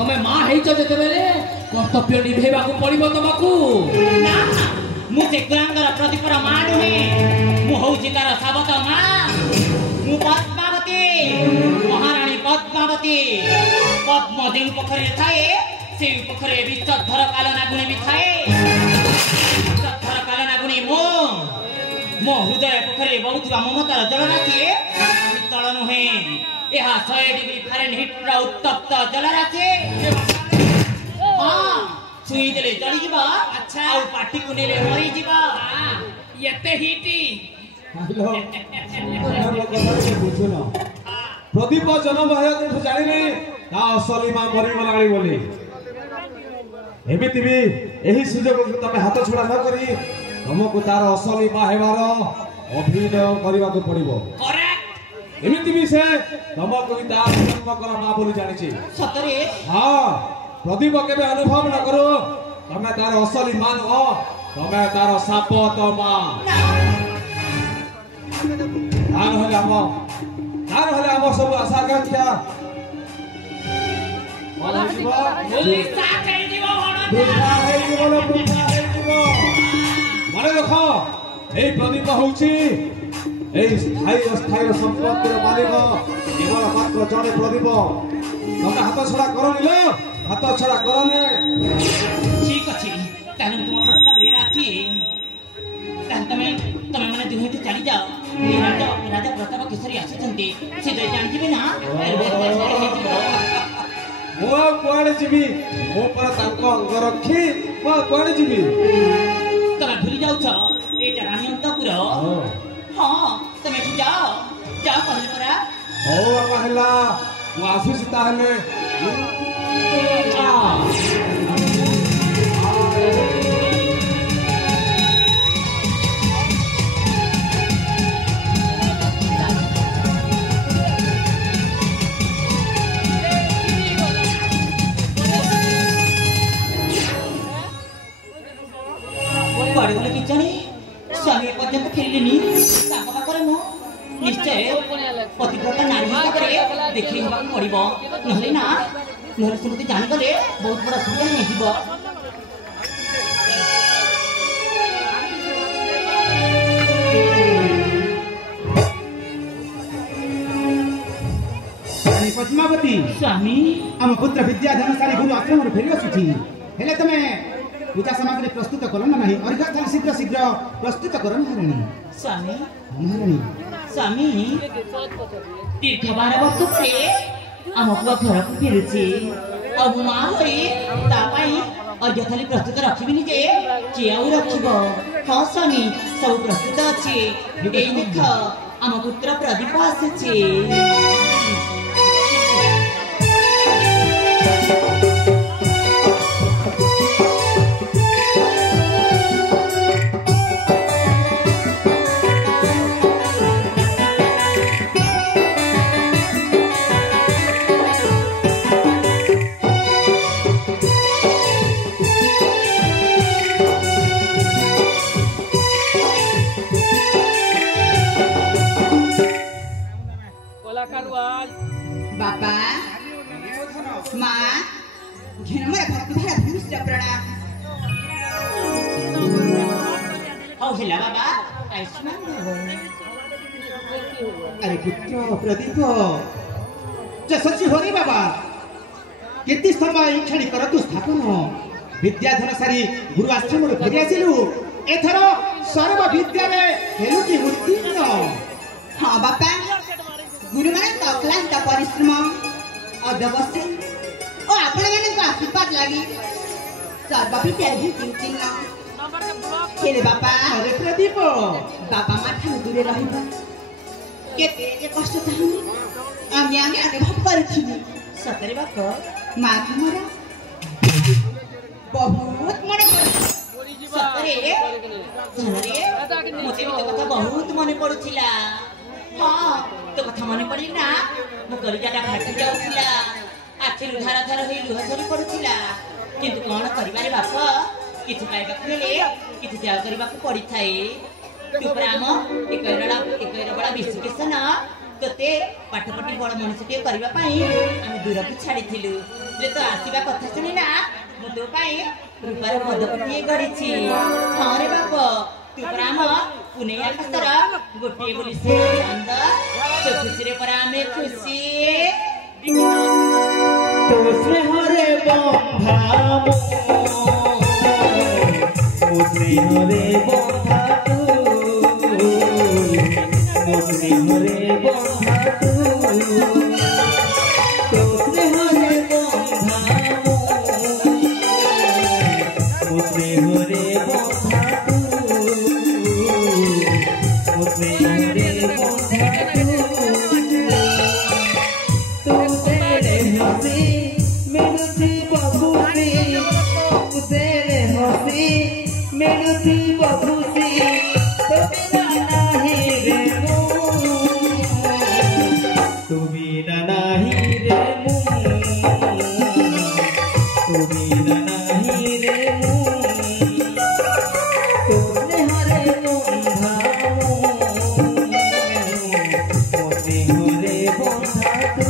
तमे मां हेइछ जते बेले कर्तव्य निभेबा को पड़िबो तुमको ना मु से गुलांगर प्रदीपर मां नुहे मु होउची तार साबत मां मु पद्मावती महारानी पद्मावती पद्म जे पोखरी थाए से पोखरी विचधर कालनागुणी भी थाए विचधर कालनागुणी मो हृदय पोखरी बहुत ममतार जलराशि शीतल नुहे यह 100 डिग्री फारेनहीट उत्तप्त जलराशि हाँ छुई देले जली जीवा अच्छा आ पार्टी को नेले मरी जीवा यते हिटी हेलो बुझुनो प्रदीप जन्म भयो तो जानिले ता असली मां मरी गलाली बोली एमिति भी एही सुजोग को तमे हाथ छोड़ा न करी तुमको तार असली मां हेबार अभिनय करबा को पड़िबो करेक्ट एमिति भी से तुमको भी तार जन्म कर मां बोली जानि छी सतरे हां प्रदीप केबे अनुभव न करो तमे तार असली मां न तमे तार सापत मां तार हले हम सब आशा आकांक्षा बोला जीवा बोली साथे जीवा बुढ़ा है जीवन मने देखो ए प्रदीप होउची ए स्थायी अस्थायी संपत्तिर मालिक केवल मात्र जने प्रदीप तमे हाथ छड़ा करनिलो हाथ छड़ा करने ठीक अछि तानु तुम प्रस्ताव रे राची तान तमे माने दुहेटी चली जाओ राजा प्रताप केसरी आछंती से दे जान जीवे ना मो कोआडे जीवी मो पर तांको अंग रखी मो कोआडे जीवी तमे भूली जाउ छ एटा रानी अंतपुर हां तमे जाओ कहले परा ओ बाबा हला मो आसीस ताहले बड़े बोले कि जाने स्वामी पर्यंत खेलिनी ताका पाखरे मो निश्चय पतिव्रता नारी हिसाब रे देखि हबा पड़िबो नहले ना नहले सुमति जानि गले बहुत बड़ा सुविधा नै हिबो पद्मावती स्वामी आम पुत्र विद्याधनशाली गुरु आश्रम फेरी आसुची हेले तमे पूजा सामग्री प्रस्तुत करो ना नहीं अर्घ थाली शीघ्र शीघ्र प्रस्तुत करो महारानी स्वामी महारानी स्वामी दीर्घ 12 वर्ष परे आम पुआ घर को फेरुची अब मां होई ता पई अर्घ थाली प्रस्तुत रखिबिनी जे के आउ रखिबो हां स्वामी सब प्रस्तुत अछि एई देख आम पुत्र प्रदीप आछे बाबा माँ घेन मोर भक्ति भरा पुरुष प्रणाम औ हेला बाबा आयुष्मान अरे पुत्र प्रदीप जसची होरी बाबा कीर्ति स्तंभ इक्षणी करतु स्थापन विद्याधनशाली गुरु आश्रम फेरी आसिलु एथर सर्व विद्या में हेलु की उत्तीर्ण हाँ बापा गुरु मान अक्लांत परिश्रम अध्यवश्य और आपण मान आशीर्वाद लगी सर्व विद्या ही उत्तीर्ण खेले बापा अरे प्रदीप बाबा माँ ठानु दूरे रहिबा केते कष्ट थानी आमे अनुभव करथिनी सतरे बाप माँ तुमरा बहुत मन सतरे झनरे मोते तो कथा बहुत मन पडुथिला हां तो कथा मन पड़ी ना मो कलिजाटा फाटी जाउथिला आखिर धार धार होई लुह झरी पडुथिला किंतु कोन करिबारे बाप किछि पाइबा खेले किछि त्याग करबाकू पड़ी थाए तू प्राम एकैरा बड़ा विश्लेषण तोते पाठपटी बड़ मनुष्यटे करबा पई आमे दूर को छाड़ी थिलु ଯେ ତ ଆସିବା କଥା ଶୁଣି ନା ମୁଁ ତୋ ପାଇଁ ରୂପାର ପଦକଟିଏ ଗଢ଼ିଛି। ହଁ ରେ ବାପ, ତୁ ପରା ଆମ ପୁନେଇ ଆକାଶର ଗୋଟିଏ ବୋଲି ସେ ଚାନ୍ଦ। ତୋ ଖୁସିରେ ପରା ଆମେ ଖୁସି। ତୋ ସ୍ନେହରେ ବନ୍ଧା ମୋ ସ୍ନେହରେ ବନ୍ଧା ତୁ, ମୋ ସ୍ନେହରେ ବନ୍ଧା ତୁ, ତୋ ସ୍ନେହରେ ବନ୍ଧା ମୋ ସ୍ନେହରେ ବନ୍ଧା ତୁ, ମୋ ସ୍ନେହରେ ବନ୍ଧା ତୁ। तू तेरे हंसी मिलती बबूसी, तू तेरे हंसी मिलती बबूसी, तो बिना नहीं रे मुँह, तू बिना नहीं रे मुँह, तू बिना नहीं रे मुँह, तू स्नेहरे बंधा ମୋ ସ୍ନେହରେ ବନ୍ଧା ତୁ,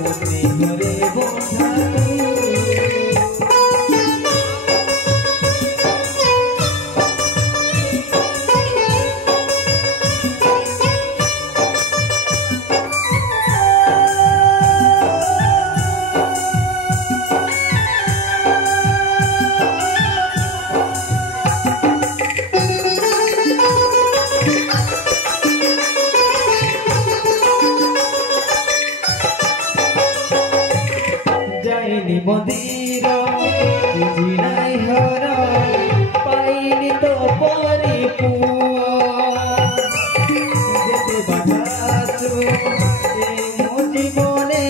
ମୋ ସ୍ନେହରେ ବନ୍ଧା ତୁ। যাইনি মন্দির বুঝি নাই হর, পাইনি তো পরি পুয়, যেতে বাধা আছো এই মো জীবনে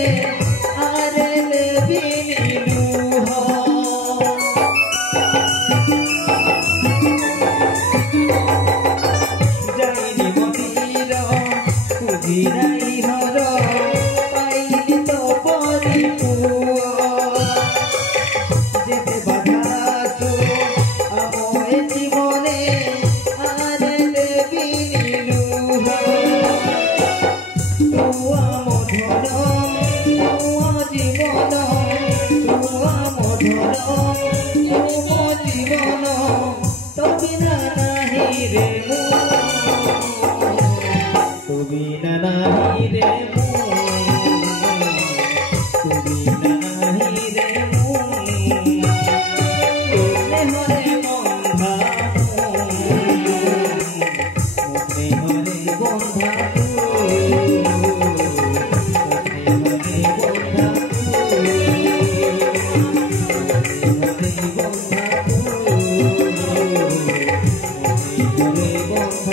আর নেবিনি লুহ। যাইনি মন্দির বুঝি নাই হর, পাইনি তো পরি পুয়, যেতে বাধা আছো আমার জীবনে আর দেবিনি লুহ। তু আম ধন তু জীবন, তু আম ধন তু জীবন, তো বিনা নাহি রে মুহ, তো বিনা নাহি রে মুহ, তো বিনা নাহি রে মুহ, তো স্নেহরে বন্ধা ମୋ ସ୍ନେହରେ ବନ୍ଧା ତୁ, ମୋ ସ୍ନେହରେ ବନ୍ଧା ତୁ, ମୋ ସ୍ନେହରେ ବନ୍ଧା ତୁ, ମୋ ସ୍ନେହରେ ବନ୍ଧା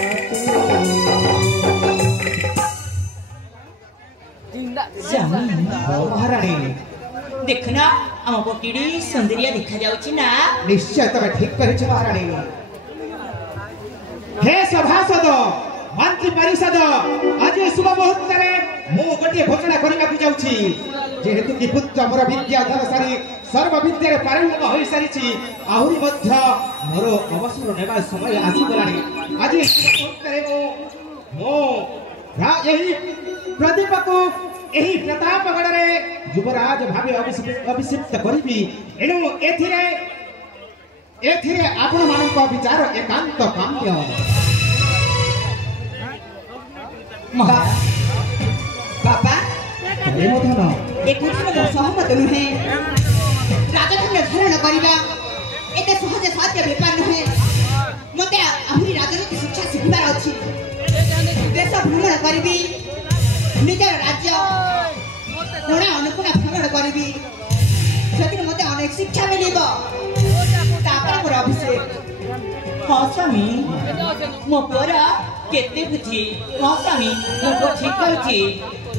महाराणी देखना हमको किड़ी सौंदर्य देखा जाउची ना। निश्चय तबे ठीक कहिछ महाराणी। हे सभासद मंत्री परिषद, आज शुभ मुहूर्त रे मु गोटे घोषणा करबा को जाउछी। जेहेतु कि पुत्र मोर विद्याधर सारी सर्व विद्यारे पारंगम होई सारिछि, आहुरी मध्य मोर अवसर नेबा समय आसी गलानी। आज मुहूर्त रे मो यही प्रदीप को यही प्रतापगढ़ रे युवराज भावे अभिषिक्त करिबी। एनु एथिरे आपण मानक विचार एकांत काम्य। बाबा हे मधन एक कथार सहमत नुहे। राजधानी धारण करवा एते सहज साध्य बेपार नुहे। मते आहुरी राजनीति शिक्षा शिखिबार अछि। देश भ्रमण करिबी, निजर राज्य कोणा अनुकोणा भ्रमण करिबी, सेति मते अनेक शिक्षा मिलिबो। तापर मोर अभिषेक। हाँ स्वामी, मो पुअर केते बुद्धि। हाँ स्वामी, मो पुଅ ठीक कहूची।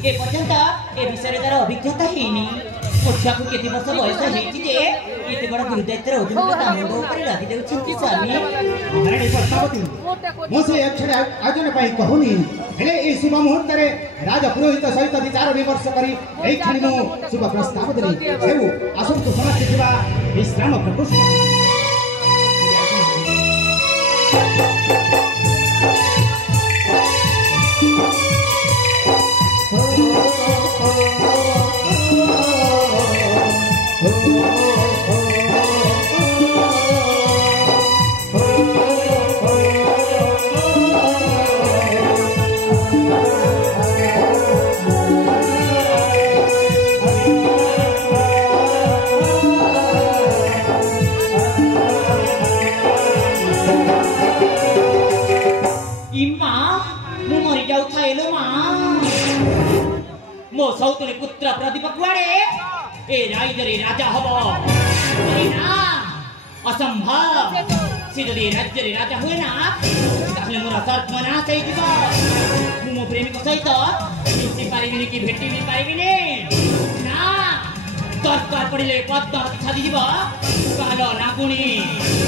ए पर्यंत ए विषय तार अभिज्ञता हेनी। मो छुआକୁ केते वर्ष बयस हेची जे एते बड़ गुरुदायित्वर अधीन ता मुंड ऊपर लागी देउछंती स्वामी। महाराणी पद्मावती मो से अक्षर आयोजन पाई कहूनी। हेले ए शुभ मुहूर्त रे राज पुरोहित सहित विचार विमर्श करी एई क्षणी मो शुभ प्रस्ताव देली। सेउ आसंतु समस्त थिबा विश्राम प्रकोष्ठ। मो सौतुनी पुत्र प्रदीप कुआड़े ए राइजरे राजा हबो ना असंभव से जदि राज्य राजा हुए ना ताहले मोर सर्पनाश होई जिवो मु मो प्रेमी को सहित मिसी पारिबिनी कि भेटी भी पारिबिनी ना दरकार पड़िले पद्म छादी जीव काल नागुणी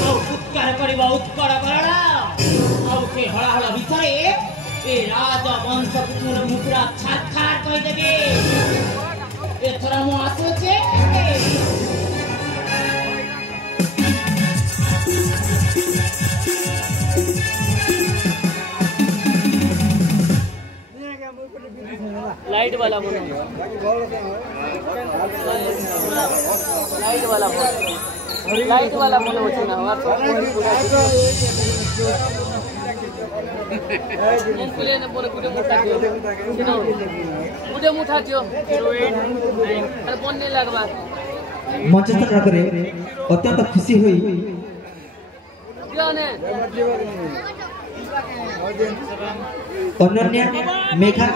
औ उत्कार करिब उत्कड़ करड़ा औ से हळा हळा विषय ए राज वंश पुत्र मुकुरा छार छार कहि देबे एथरा मु आसुचे लाइट वाला बोलो लाइट वाला बोलो मुझे मुठा दियो अरे बनने लगवा मंचस्थ रात्रे अत्यंत खुशी हुई अनन्या मेघा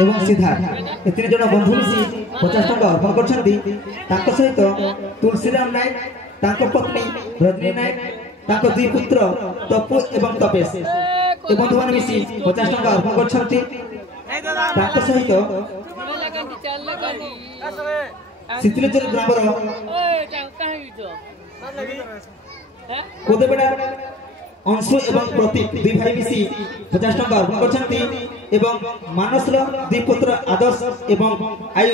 एवं सिद्धार्थ ए 3 जन बंधु मिसी 50 टका अर्पण करछंती ताको सहित तुलसीराम नायक ताको पत्नी रजनी नायक ताको 2 पुत्र तपु एवं तपेश ए बंधु माने मिसी 50 टका अर्पण करछंती ताको सहित सितलेजर ग्रामर कोदेबेडा अंशु एवं प्रतीक 2 भाई मिसी 50 टका अर्पण करछंती एवं मानसर 2 पुत्र आदर्श एवं आयुष